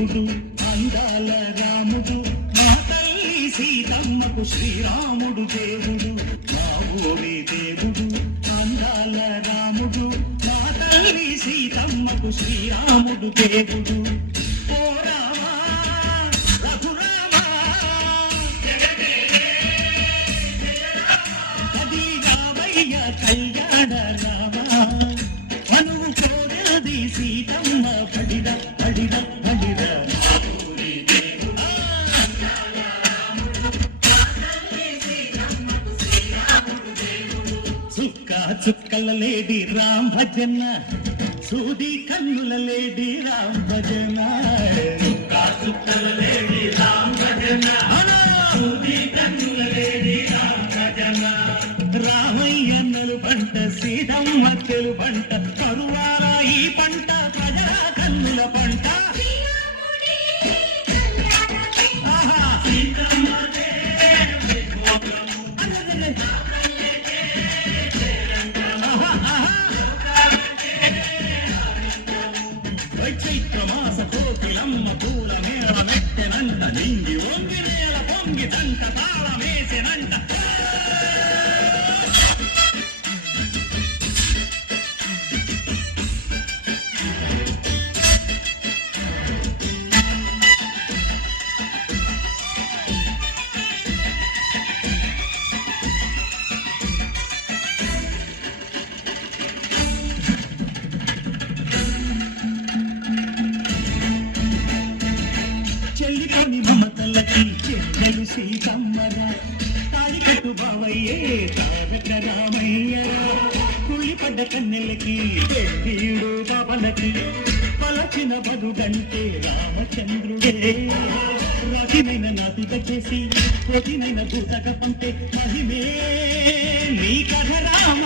దేవుడు అందాల రాముడు మా తల్లి సీతమ్మకు శ్రీరాముడు దేవుడు మా ఊరి దేవుడు అందాల రాముడు మా తల్లి సీతమ్మకు శ్రీరాముడు దేవుడు ఓ రామా రఘురామా కదిలిగావయ్య కళ్యాణ రామా మనువు కోరది సీతమ్మ పడిద పడిద పడిద చుక్క చుక్కల లేడి రామ్ భజన సూది కన్నుల లేడి రామ్ భజన చుక్క చుక్కల లేడి రామ్ భజన సూది కన్నుల లేడి రామ్ భజన రామయ్యన్నలు పంట సీతమ్మ చెలు పంట కరువాల ఈ పంట ప్రజల కన్నుల పంట చైత్రమాస కోకిలమ్మ పూల మేళ మెట్టెనంట నింగి వంగి నేల పొంగి దంట తాళమేసెనంట చెల్లిపోని మమతలకి చెల్లెలు సీతమ్మరా తాడికట్టు బావయ్యే తారక రామయ్యరా కుళ్ళిపడ్డ కన్నెలకి పెళ్ళీడు బాబలకి పలచిన బదుగంటే రామచంద్రుడే రతినైన నాతిక చేసి కొటినైన భూతక పంటే మహిమే నీ కథ రామ